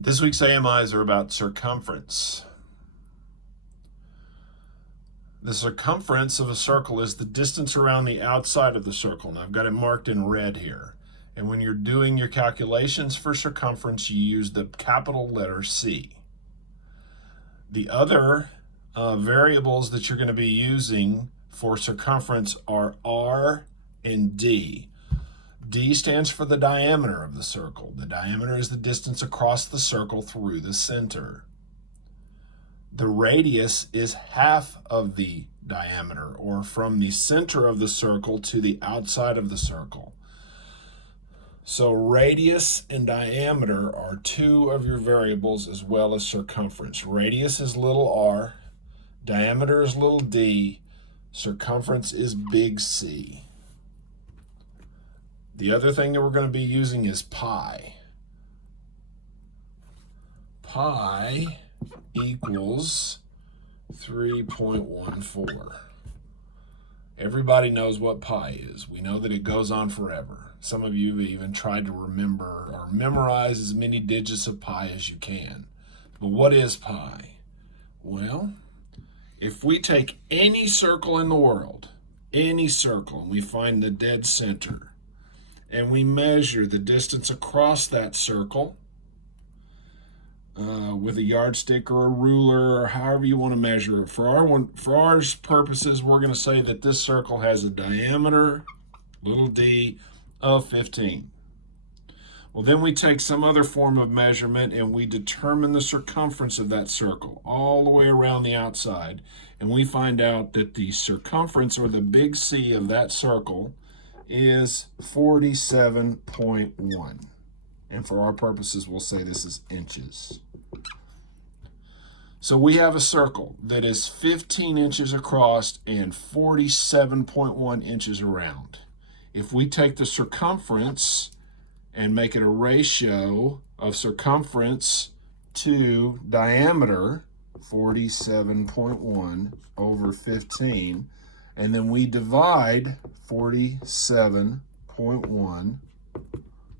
This week's AMIs are about circumference. The circumference of a circle is the distance around the outside of the circle. And I've got it marked in red here. And when you're doing your calculations for circumference, you use the capital letter C. The other variables that you're going to be using for circumference are R and D. D stands for the diameter of the circle. The diameter is the distance across the circle through the center. The radius is half of the diameter, or from the center of the circle to the outside of the circle. So radius and diameter are two of your variables, as well as circumference. Radius is little r, diameter is little d, circumference is big C. The other thing that we're going to be using is pi. Pi equals 3.14. Everybody knows what pi is. We know that it goes on forever. Some of you have even tried to remember or memorize as many digits of pi as you can. But what is pi? Well, if we take any circle in the world, any circle, and we find the dead center, and we measure the distance across that circle with a yardstick or a ruler or however you want to measure it. For our purposes, we're going to say that this circle has a diameter, little d, of 15. Well, then we take some other form of measurement and we determine the circumference of that circle all the way around the outside, and we find out that the circumference, or the big C, of that circle is 47.1. And for our purposes, we'll say this is inches. So we have a circle that is 15 inches across and 47.1 inches around. If we take the circumference and make it a ratio of circumference to diameter, 47.1 over 15, and then we divide 47.1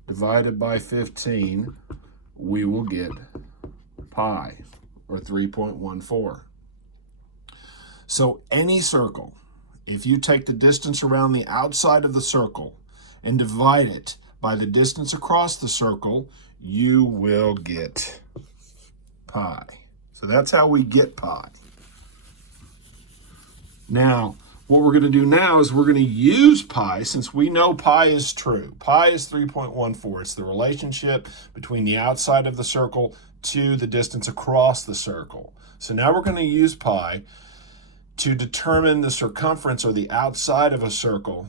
divided by 15, we will get pi, or 3.14. So any circle, if you take the distance around the outside of the circle and divide it by the distance across the circle, you will get pi. So that's how we get pi. Now, what we're going to do now is we're going to use pi, since we know pi is true. Pi is 3.14. It's the relationship between the outside of the circle to the distance across the circle. So now we're going to use pi to determine the circumference, or the outside of a circle,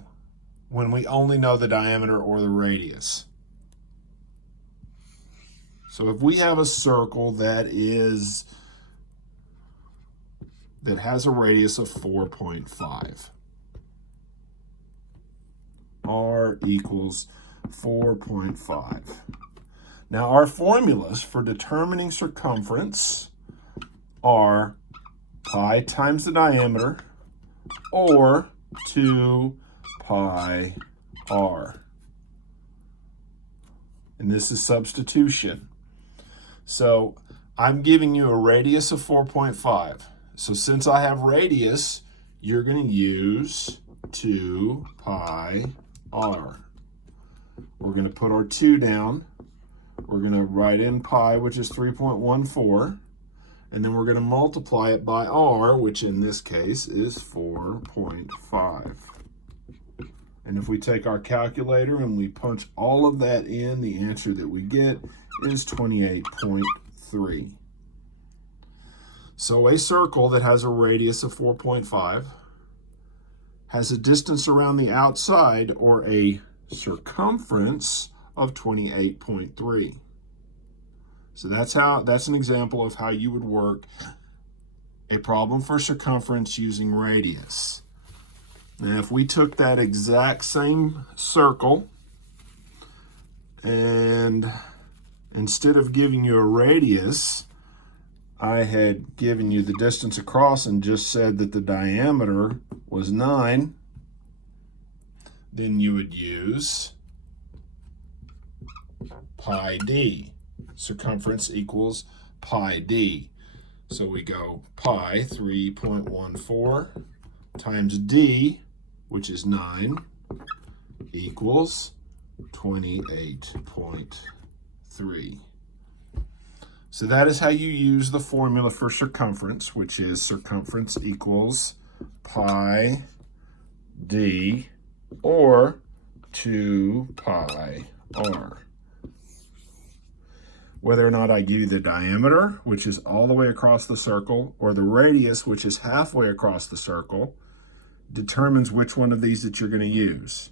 when we only know the diameter or the radius. So if we have a circle that has a radius of 4.5. R equals 4.5. Now our formulas for determining circumference are pi times the diameter, or 2 pi r. And this is substitution. So I'm giving you a radius of 4.5. So since I have radius, you're going to use 2 pi r. We're going to put our 2 down. We're going to write in pi, which is 3.14. And then we're going to multiply it by r, which in this case is 4.5. And if we take our calculator and we punch all of that in, the answer that we get is 28.3. So a circle that has a radius of 4.5 has a distance around the outside, or a circumference, of 28.3. So that's an example of how you would work a problem for circumference using radius. Now if we took that exact same circle, and instead of giving you a radius, I had given you the distance across and just said that the diameter was 9, then you would use pi d. circumference equals pi d. So we go pi 3.14 times d, which is 9, equals 28.3. So that is how you use the formula for circumference, which is circumference equals pi d or 2 pi r. Whether or not I give you the diameter, which is all the way across the circle, or the radius, which is halfway across the circle, determines which one of these that you're going to use.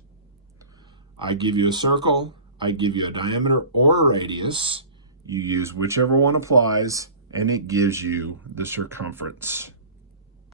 I give you a circle, I give you a diameter or a radius, you use whichever one applies, and it gives you the circumference.